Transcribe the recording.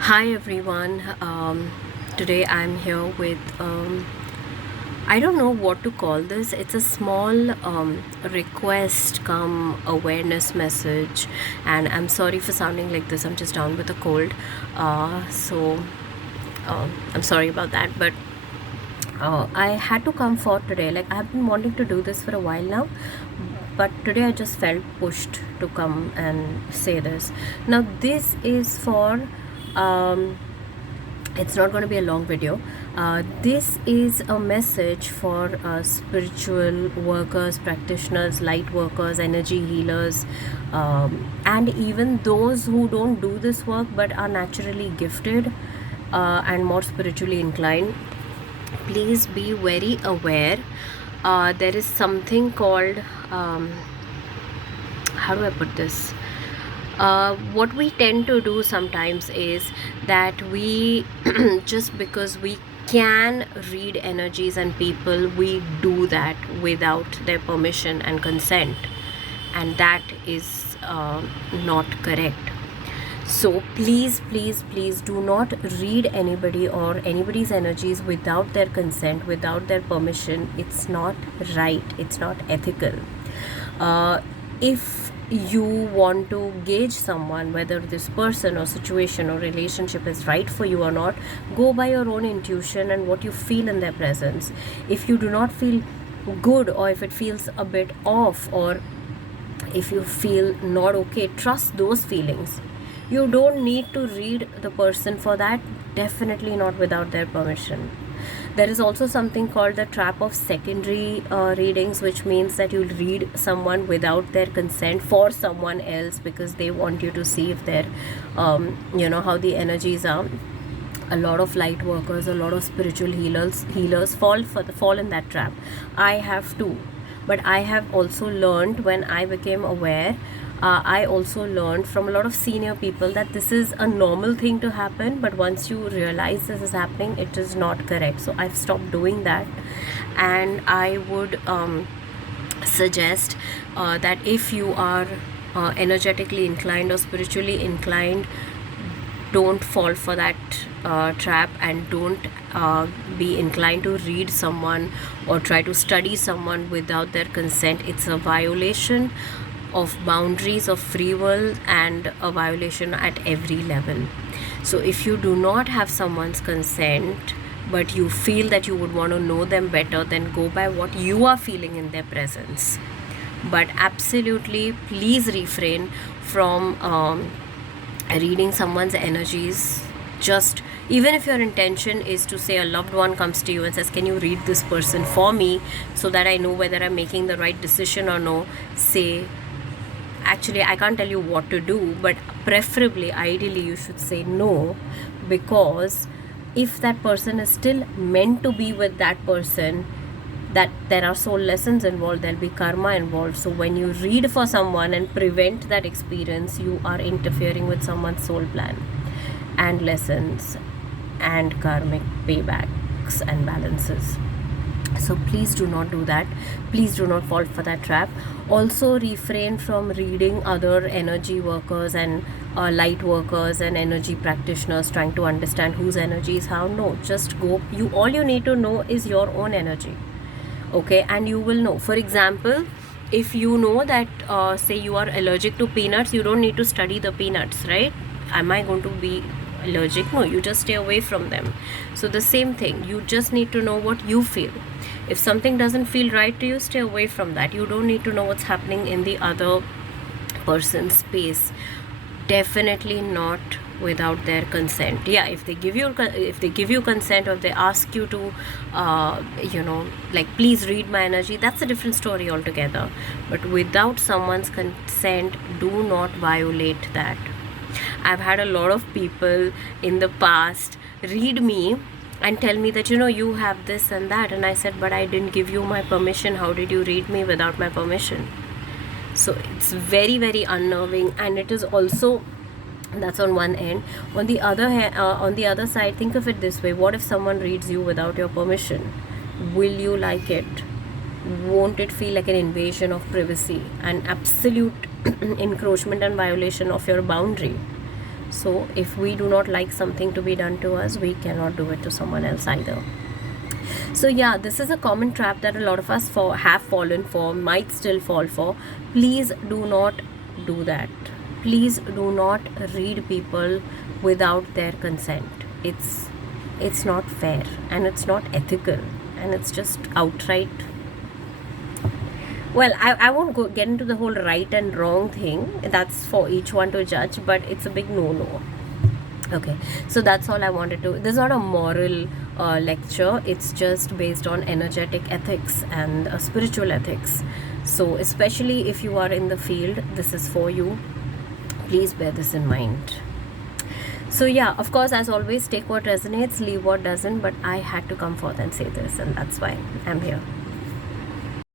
Hi everyone. Today I'm here with I don't know what to call this. It's a small request come awareness message, and I'm sorry for sounding like this. I'm just down with a cold, so I'm sorry about that. But I had to come for today. Like I've been wanting to do this for a while now, but today I just felt pushed to come and say this. Now this is for. It's not going to be a long video. This is a message for spiritual workers, practitioners, light workers, energy healers, and even those who don't do this work but are naturally gifted and more spiritually inclined. Please be very aware. There is something called how do I put this? What we tend to do sometimes is that we just because we can read energies and people, we do that without their permission and consent, and that is not correct. So please do not read anybody or anybody's energies without their consent, without their permission. It's not right, it's not ethical. If you want to gauge someone, whether this person or situation or relationship is right for you or not, go by your own intuition and what you feel in their presence. If you do not feel good, or if it feels a bit off, or if you feel not okay, trust those feelings. You don't need to read the person for that, definitely not without their permission. There is also something called the trap of secondary readings, which means that you'll read someone without their consent for someone else because they want you to see if they're, how the energies are. A lot of light workers, a lot of spiritual healers fall in that trap. I have too, but I have also learned when I became aware. I also learned from a lot of senior people that this is a normal thing to happen, but once you realize this is happening, it is not correct. So I've stopped doing that, and I would suggest that if you are energetically inclined or spiritually inclined, don't fall for that trap, and don't be inclined to read someone or try to study someone without their consent. It's a violation of boundaries of free will and a violation at every level. So if you do not have someone's consent but you feel that you would want to know them better, then go by what you are feeling in their presence. But absolutely please refrain from reading someone's energies. Just even if your intention is to say, a loved one comes to you and says, can you read this person for me so that I know whether I'm making the right decision or no, say, actually I can't tell you what to do, but preferably, ideally, you should say no, because if that person is still meant to be with that person, that there are soul lessons involved, there'll be karma involved. So when you read for someone and prevent that experience, you are interfering with someone's soul plan and lessons and karmic paybacks and balances. So please do not do that. Please do not fall for that trap. Also refrain from reading other energy workers and light workers and energy practitioners, trying to understand whose energy is how. No, just go. All you need to know is your own energy. Okay, and you will know. For example, if you know that say you are allergic to peanuts, you don't need to study the peanuts, right? Am I going to be allergic? No, you just stay away from them. So the same thing, you just need to know what you feel. If something doesn't feel right to you, stay away from that. You don't need to know what's happening in the other person's space. Definitely not without their consent. Yeah, if they give you consent, or if they ask you to like, please read my energy, that's a different story altogether. But without someone's consent, do not violate that. I've had a lot of people in the past read me and tell me that, you have this and that, and I said, but I didn't give you my permission. How did you read me without my permission? So it's very, very unnerving, and it is also, that's on one end. On the other side, think of it this way: what if someone reads you without your permission? Will you like it? Won't it feel like an invasion of privacy, an absolute encroachment and violation of your boundary? So if we do not like something to be done to us, we cannot do it to someone else either. So yeah, this is a common trap that a lot of us have fallen for, might still fall for. Please do not do that. Please do not read people without their consent. It's not fair, and it's not ethical, and it's just outright, well, I won't get into the whole right and wrong thing. That's for each one to judge, but it's a big no-no. Okay, so that's all I wanted to. This is not a moral lecture. It's just based on energetic ethics and spiritual ethics. So especially if you are in the field, this is for you. Please bear this in mind. So yeah, of course, as always, take what resonates, leave what doesn't. But I had to come forth and say this, and that's why I'm here.